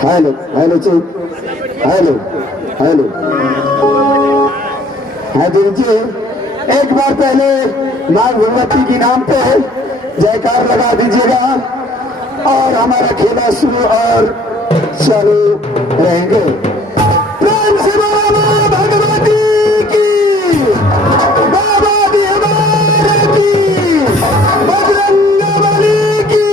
Hello hello चुप hello hello. हाँ दीजिए, एक बार पहले माँ भगवती के नाम पे जयकार लगा दीजिएगा और हमारा खेला शुरू और चालू रहेंगे। प्रेम से बोलो माँ भगवती की, बाबा हमारे की, बजरंग बली की।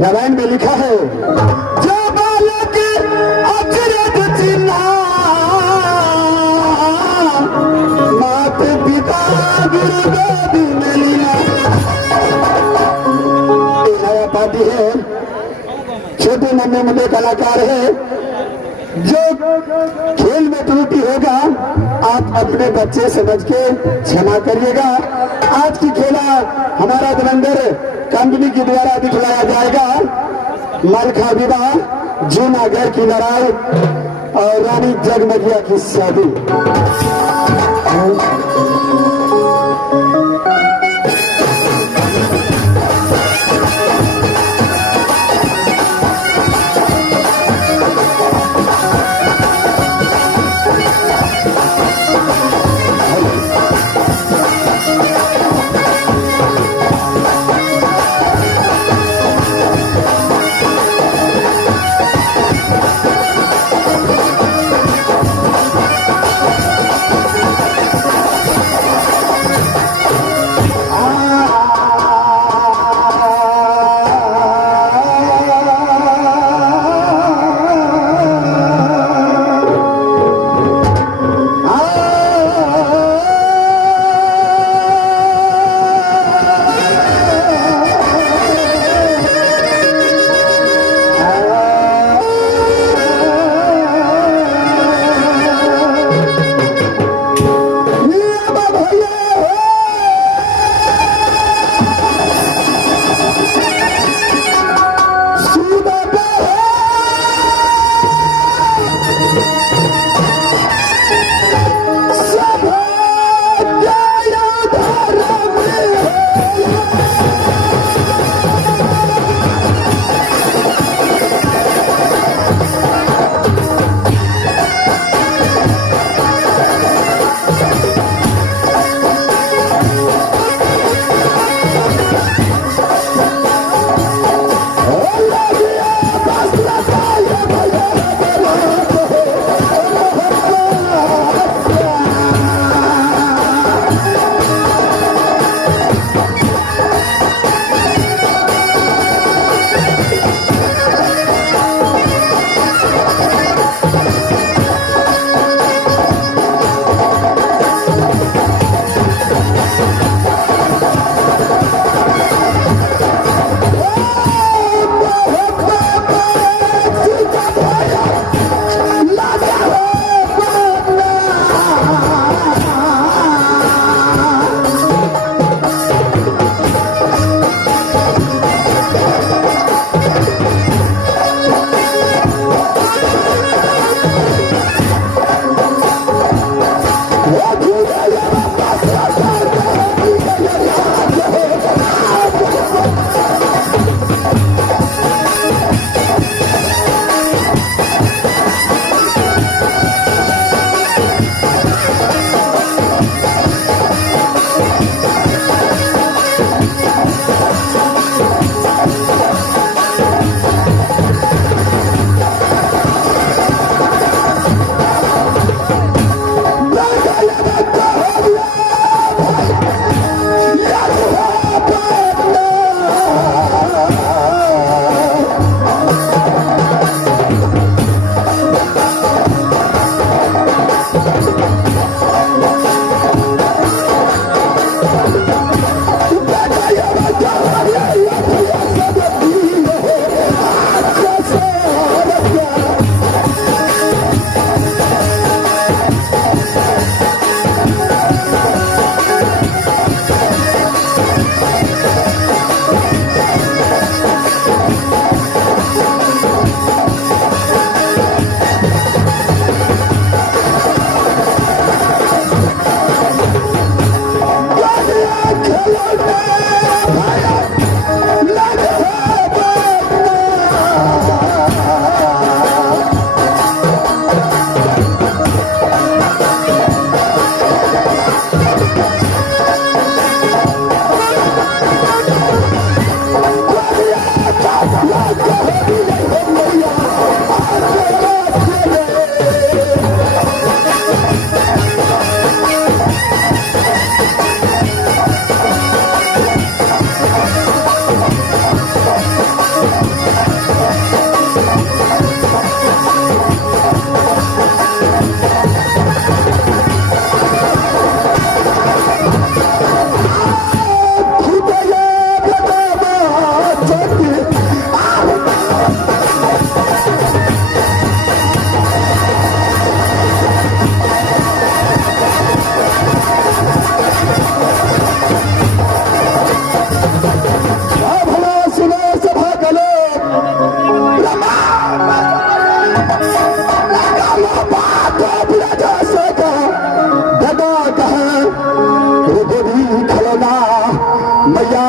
रामायण में लिखा है, जो बालक अचरज चिन्हा, मात पिता गुरु गोविंद लीला। नया पार्टी है, छोटे नन्हे मुन्ने कलाकार है। जो खेल में त्रुटि होगा आप अपने बच्चे समझ के क्षमा करिएगा। आज की खेला हमारा धुरंधर कंपनी के द्वारा दिखलाया जाएगा। मलखा विवाह, जूनागढ़ की लड़ाई और रानी जगमगिया की शादी।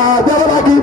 देवला की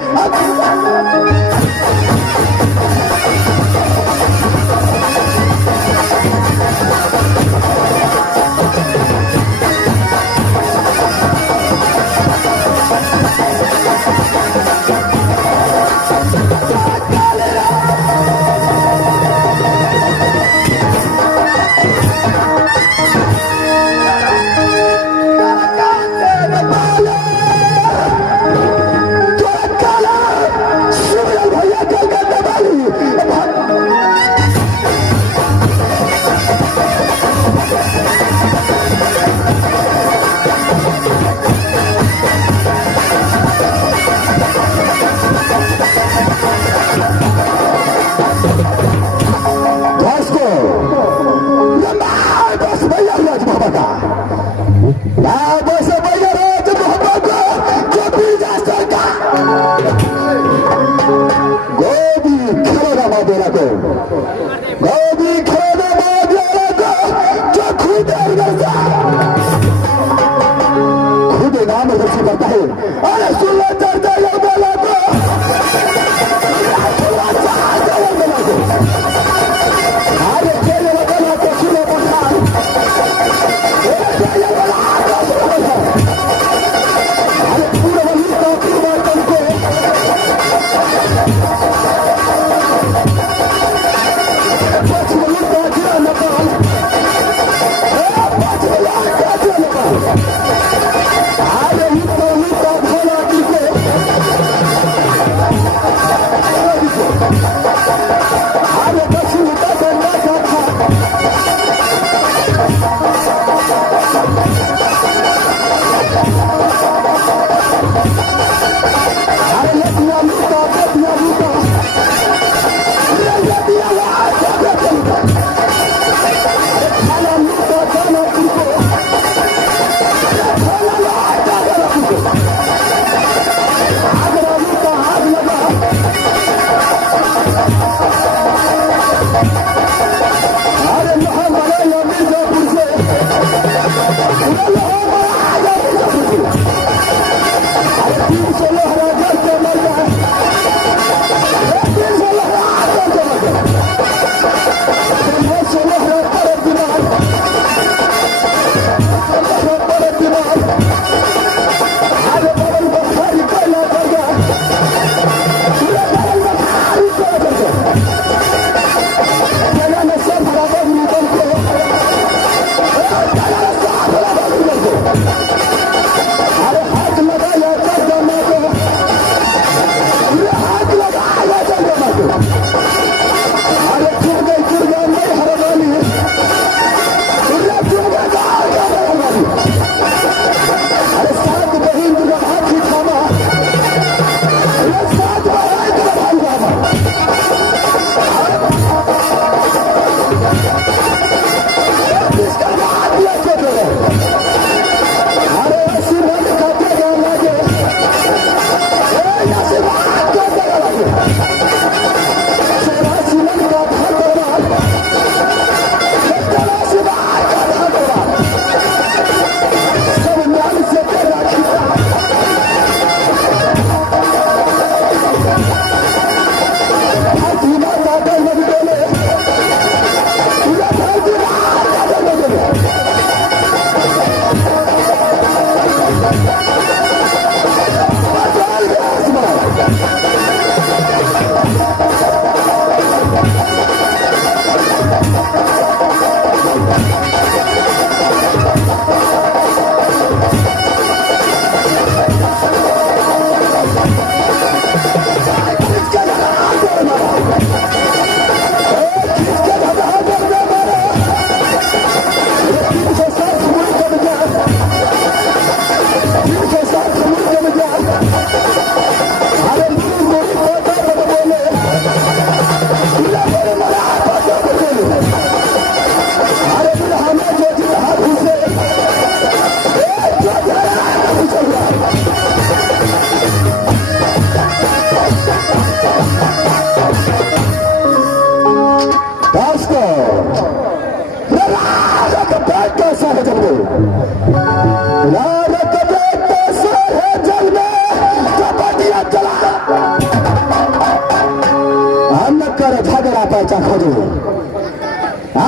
पैसा खोजे,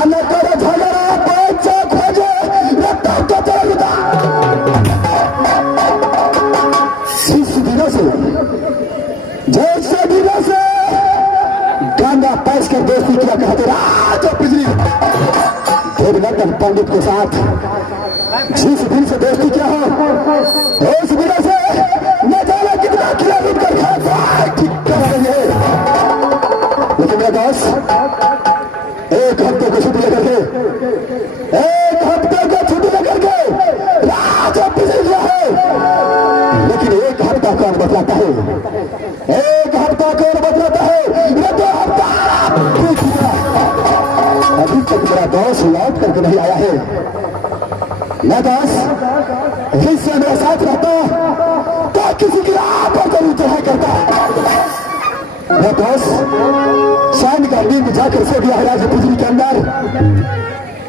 न करो झगड़ा पैसा खोजे, दिनों से जैसे दिनों से गंगा पैस के दोस्ती किया कहते राजा बिजली देवनंदन पंडित के साथ जिस दिन से दोस्ती किया हो उस दिन से न जाना कितना किलोमीटर ठीक कर रही है। लेकिन मेरा दोस्त एक हफ्ते की छुट्टी लेकर के राजा बिजली गया है, लेकिन एक हफ्ता कौन बतलाता है, एक हफ्ता कौन बतलाता है, ये 2 हफ्ता अभी तक मेरा दोस्त लौट करके नहीं आया है। मैं दोस्त हिस्से मेरे साथ रहता तो किसी की राह पर जरूर चढ़ाई करता। मैं दोस्त शाम का नींद जाकर सो गया है राजा बिजली के अंदर।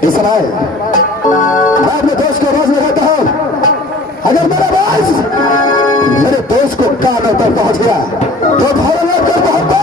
इस राय मैं अपने दोस्त को रोज में रहता हूं, अगर मेरा दोस्त मेरे दोस्त को कान पर पहुंच गया तो भावना कर पहुंचता